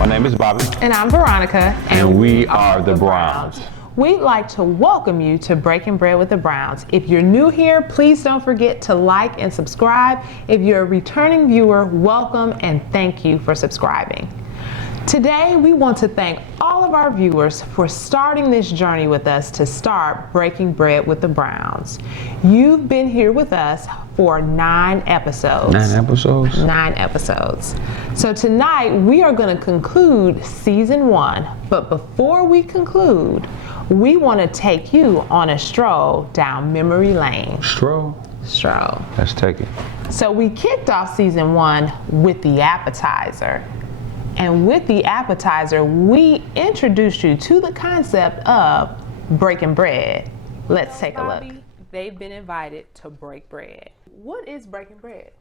My name is Bobby. And I'm Veronica. And we are the Browns. We'd like to welcome you to Breaking Bread with the Browns. If you're new here, please don't forget to like and subscribe. If you're a returning viewer, welcome and thank you for subscribing. Today, we want to thank all of our viewers for starting this journey with us to start Breaking Bread with the Browns. You've been here with us for 9 episodes. 9 episodes? 9 episodes. So tonight, we are going to conclude season 1. But before we conclude, we want to take you on a stroll down memory lane. Stroll? Stroll. Let's take it. So we kicked off season 1 with the appetizer. And with the appetizer, we introduced you to the concept of breaking bread. Let's take a look. They've been invited to break bread. What is breaking bread?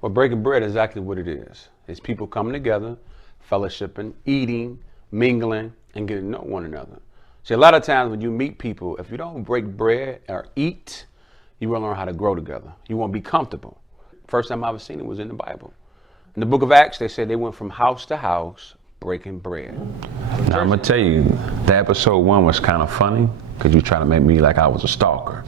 Well, breaking bread is exactly what it is. It's people coming together, fellowshipping, eating, mingling, and getting to know one another. See, a lot of times when you meet people, if you don't break bread or eat, you won't learn how to grow together. You won't be comfortable. First time I ever seen it was in the Bible. In the book of Acts, they said they went from house to house breaking bread. Now, I'm going to tell you, the episode 1 was kind of funny because you trying to make me like I was a stalker.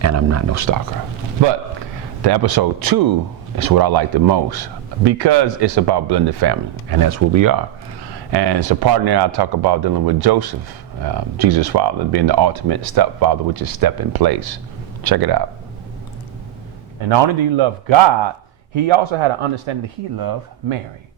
And I'm not no stalker. But the episode 2 is what I like the most because it's about blended family, and that's what we are. And it's a part in there I talk about dealing with Joseph, Jesus' father, being the ultimate stepfather, which is step in place. Check it out. And not only did he love God, he also had an understanding that he loved Mary.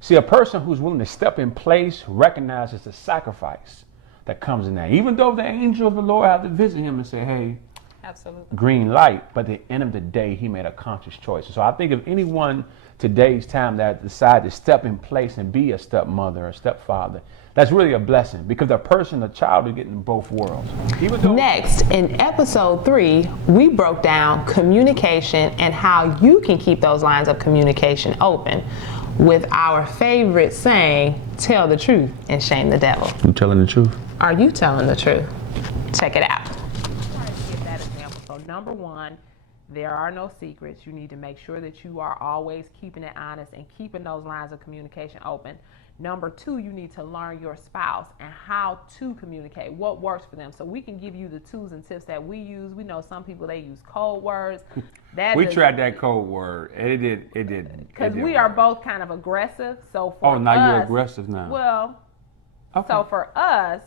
See, a person who's willing to step in place recognizes the sacrifice that comes in that. Even though the angel of the Lord had to visit him and say, hey, absolutely, green light, but at the end of the day, he made a conscious choice. So I think if anyone today's time that decide to step in place and be a stepmother or stepfather, that's really a blessing because the child is getting both worlds. Next, in episode 3, we broke down communication and how you can keep those lines of communication open with our favorite saying, tell the truth and shame the devil. You telling the truth? Are you telling the truth? Check it out. Give that example. So number 1, there are no secrets. You need to make sure that you are always keeping it honest and keeping those lines of communication open. Number 2, you need to learn your spouse and how to communicate, what works for them. So we can give you the tools and tips that we use. We know some people, they use code words. We tried that code word, and it didn't. Because we are both kind of aggressive. So for now us, you're aggressive now. Well, okay. So for us,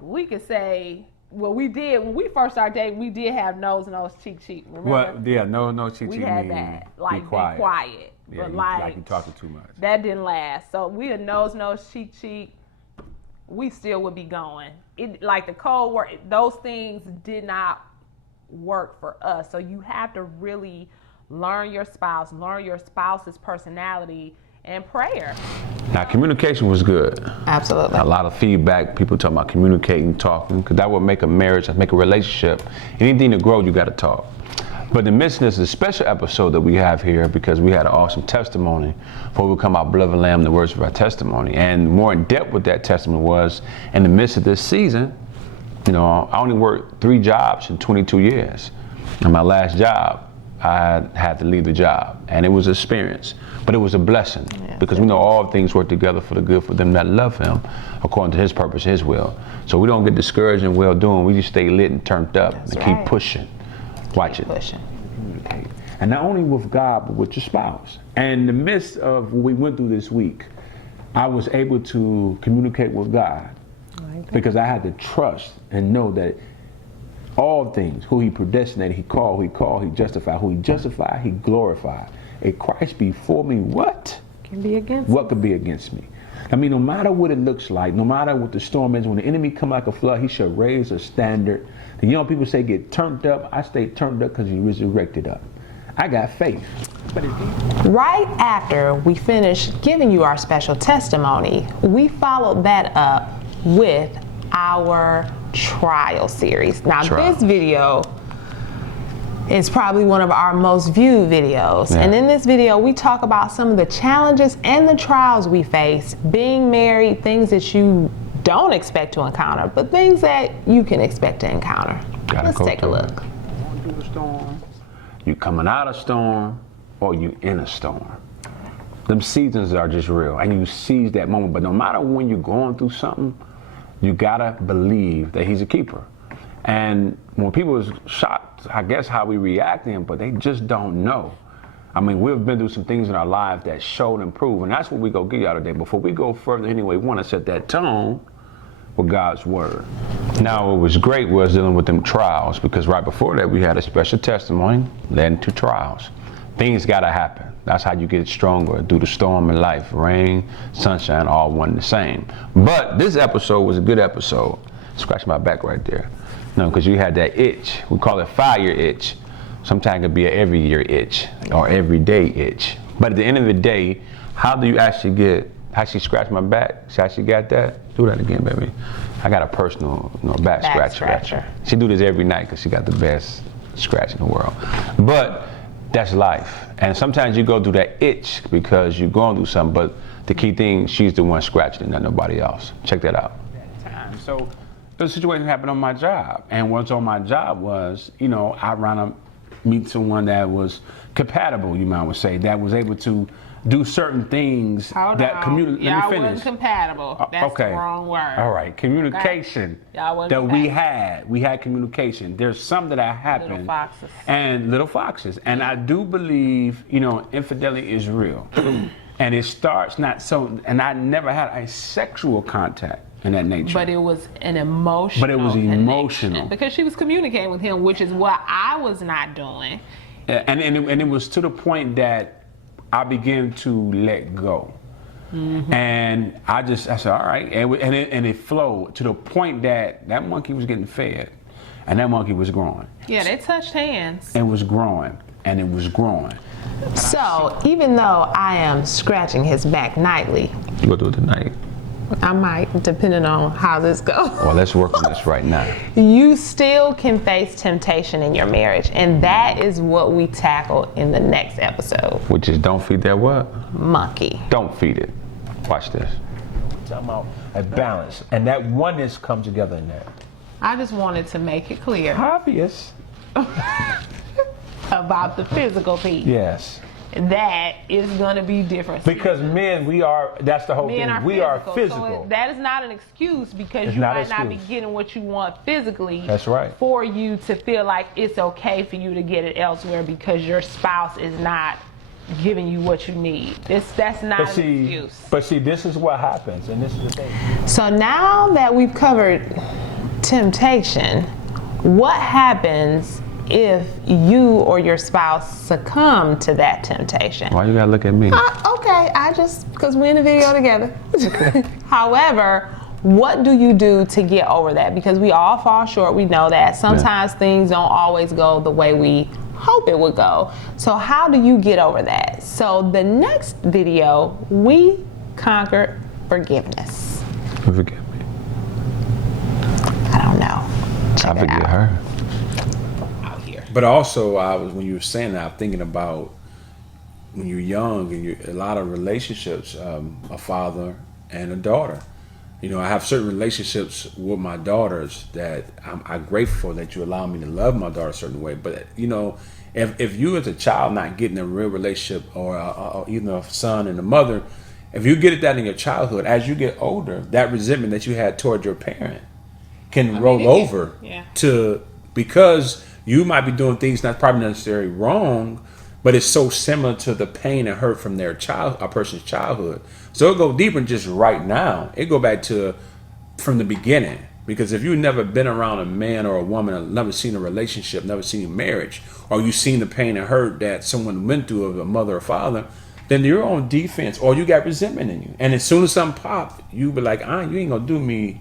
we could say, well, we did, when we first started dating, we did have nose, cheek, remember? Well, yeah, no, cheek. We had that, like, be quiet. Yeah, but like you talking too much. That didn't last. So we had nose, cheek. We still would be going. It like the code word. Those things did not work for us. So you have to really learn your spouse, learn your spouse's personality, and prayer. Now, communication was good. Absolutely. A lot of feedback. People talking about communicating, talking, because that would make a marriage, make a relationship. Anything to grow, you got to talk. But the mission is a special episode that we have here because we had an awesome testimony before we come out blood and lamb, the words of our testimony. And more in depth with that testimony was in the midst of this season, you know, I only worked 3 jobs in 22 years. And my last job, I had to leave the job. And it was an experience, but it was a blessing because we know all things work together for the good for them that love him according to his purpose, his will. So we don't get discouraged in well doing. We just stay lit and turned up and keep pushing. Watch it. Communicate. And not only with God, but with your spouse. And in the midst of what we went through this week, I was able to communicate with God because I had to trust and know that all things, who he predestinated, he called, he justified. Who he justified, he glorified. If Christ before me, what can be against what could be against me? I mean, no matter what it looks like, no matter what the storm is, when the enemy come like a flood, he shall raise a standard. The young people say get turned up. I stay turned up because he resurrected up. I got faith. Right after we finished giving you our special testimony, we followed that up with our trial series. Now, this video is probably one of our most viewed videos. And in this video, we talk about some of the challenges and the trials we face being married, things that you don't expect to encounter, but things that you can expect to encounter. Let's take a look. Going through a storm, you coming out of storm, or you in a storm. them seasons are just real, and you seize that moment. But no matter when you're going through something, you gotta believe that he's a keeper. And when people was shocked, I guess, how we react to him, but they just don't know. I mean, we've been through some things in our lives that showed and proved, and that's what we go give y'all today. Before we go further anyway, we want to set that tone with God's word. Now, what was great was dealing with them trials, because right before that, we had a special testimony leading to trials. Things gotta happen. That's how you get stronger through the storm in life. Rain, sunshine, all one and the same. But this episode was a good episode. Scratch my back right there. No, because you had that itch. We call it fire itch. Sometimes it could be an every year itch or everyday itch. But at the end of the day, how do you actually get, how she scratched my back? She actually got that? Do that again, baby. I got a personal back scratcher. She do this every night because she got the best scratch in the world. But that's life. And sometimes you go through that itch because you're going through something, but the key thing, she's the one scratching it, not nobody else. Check that out. So the situation happened on my job. And what's on my job was, I ran up, meet someone that was compatible, you might would say, that was able to do certain things that communicate. Y'all wasn't compatible. That's the wrong word. All right, communication that we had communication. There's some that happened. Little foxes. And little foxes. And I do believe, infidelity is real. And it starts and I never had a sexual contact in that nature. But it was an emotional. But it was emotional. Because she was communicating with him, which is what I was not doing. And it was to the point that I began to let go. Mm-hmm. And I said, all right. And it flowed to the point that monkey was getting fed. And that monkey was growing. Yeah, they touched hands. It was growing. And it was growing. So even though I am scratching his back nightly. You go do it tonight? I might, depending on how this goes. Well, let's work on this right now. You still can face temptation in your marriage, and that is what we tackle in the next episode. Which is, don't feed that what? Monkey. Don't feed it. Watch this. We're talking about a balance, and that oneness comes together in that. I just wanted to make it clear. Obvious. About the physical piece. Yes. That is going to be different. Because men, that's the whole thing. We are physical. So that is not an excuse because you might not be getting what you want physically. That's right. For you to feel like it's okay for you to get it elsewhere because your spouse is not giving you what you need. That's not an excuse. But see, this is what happens, and this is the thing. So now that we've covered temptation, what happens if you or your spouse succumb to that temptation? Why you gotta look at me? Okay, because we're in the video together. However, what do you do to get over that? Because we all fall short, we know that. Sometimes things don't always go the way we hope it would go. So how do you get over that? So the next video, we conquered forgiveness. Forgive me. I don't know. I forgive her. But also, when you were saying that, I'm thinking about when you're young and a lot of relationships, a father and a daughter. I have certain relationships with my daughters that I'm grateful that you allow me to love my daughter a certain way. But, if you as a child not getting a real relationship or even a son and a mother, if you get that in your childhood, as you get older, that resentment that you had toward your parent can roll over because you might be doing things not probably necessarily wrong, but it's so similar to the pain and hurt from a person's childhood. So it go deeper than just right now. It go back to from the beginning. Because if you've never been around a man or a woman, or never seen a relationship, never seen a marriage, or you've seen the pain and hurt that someone went through of a mother or father, then you're on defense or you got resentment in you. And as soon as something popped, you be like, you ain't gonna do me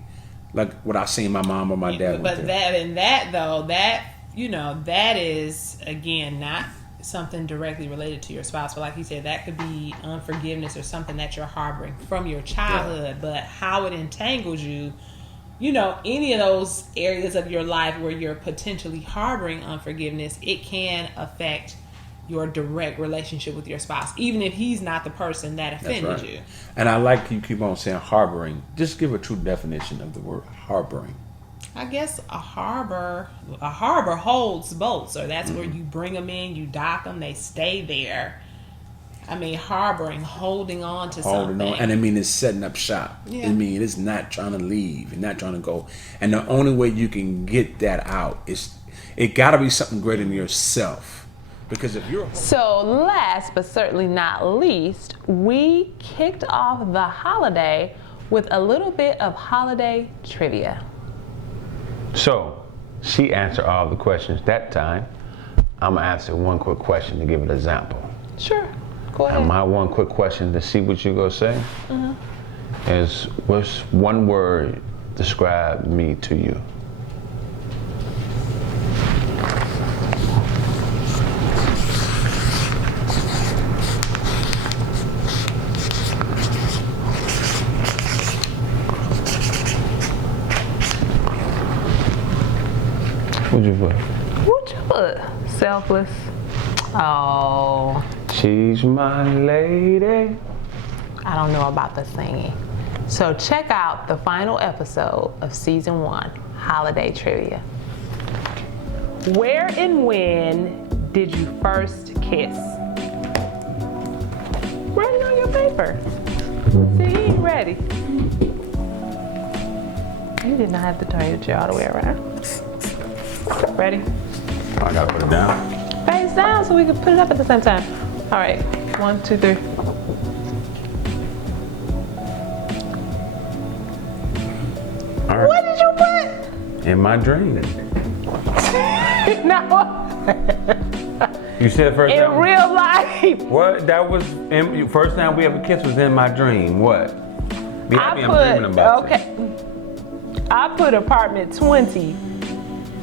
like what I seen my mom or my dad went through. That is, again, not something directly related to your spouse. But like you said, that could be unforgiveness or something that you're harboring from your childhood. Yeah. But how it entangles you, any of those areas of your life where you're potentially harboring unforgiveness, it can affect your direct relationship with your spouse, even if he's not the person that offended you. And I like you keep on saying harboring. Just give a true definition of the word harboring. I guess a harbor holds boats, or that's where you bring them in, you dock them, they stay there. I mean, harboring, holding on to Holding something. on, and I mean, it's setting up shop. Yeah. I mean, it's not trying to leave and not trying to go. And the only way you can get that out is it got to be something greater than yourself. Because if you're So last but certainly not least, we kicked off the holiday with a little bit of holiday trivia. So, she answered all the questions that time. I'm gonna answer one quick question to give an example. Sure, go ahead. And my one quick question to see what you gonna say is, what's one word describe me to you? What'd you put? What you put? Selfless. Oh, She's my lady. I don't know about the singing. So check out the final episode of season 1, Holiday Trivia. Where and when did you first kiss? Write it on your paper. See, he ain't ready. You did not have to turn your chair all the way around. Ready? I gotta put it down. Face down so we can put it up at the same time. All right, 1, 2, 3. All right. What did you put? In my dream. No, You said first in time? real life. What? That was first time we ever kissed was in my dream. What? Be happy I'm dreaming about okay. I put apartment 20.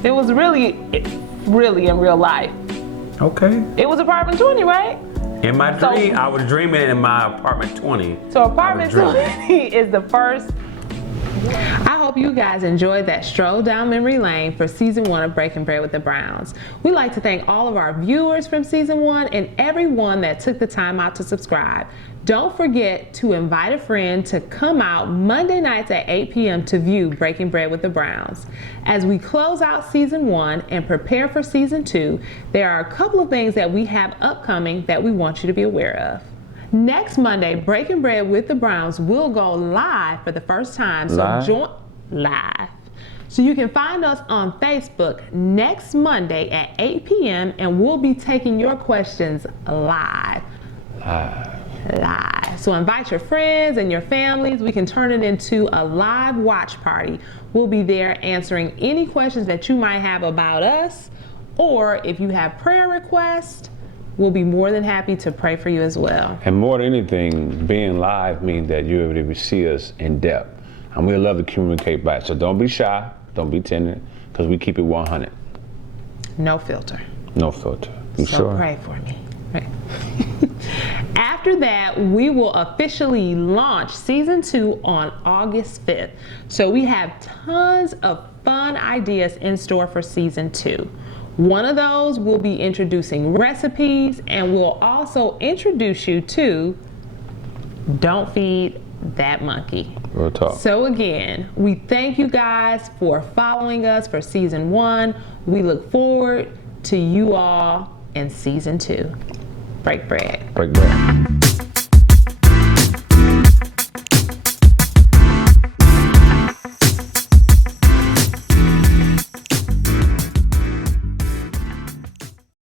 It was really in real life. it. Okay. It was apartment 20, right? In my So- dream, I was dreaming in my apartment 20. So apartment I was dreaming. 20 is the first. I hope you guys enjoyed that stroll down memory lane for season 1 of Breaking Bread with the Browns. We'd like to thank all of our viewers from season 1 and everyone that took the time out to subscribe. Don't forget to invite a friend to come out Monday nights at 8 p.m. to view Breaking Bread with the Browns. As we close out season 1 and prepare for season 2, there are a couple of things that we have upcoming that we want you to be aware of. Next Monday, Breaking Bread with the Browns will go live for the first time. So Live? join live. So you can find us on Facebook next Monday at 8 p.m. and we'll be taking your questions live. Live. So invite your friends and your families. We can turn it into a live watch party. We'll be there answering any questions that you might have about us, or if you have prayer requests, we'll be more than happy to pray for you as well. And more than anything, being live means that you're able to see us in depth. And we love to communicate back. So don't be shy, don't be timid, because we keep it 100. No filter. No filter. You So sure? pray for me. Right. After that, we will officially launch season 2 on August 5th. So we have tons of fun ideas in store for season 2. One of those will be introducing recipes, and we'll also introduce you to Don't Feed That Monkey. Real talk. So again, we thank you guys for following us for season 1. We look forward to you all in season 2. Break bread. Break bread.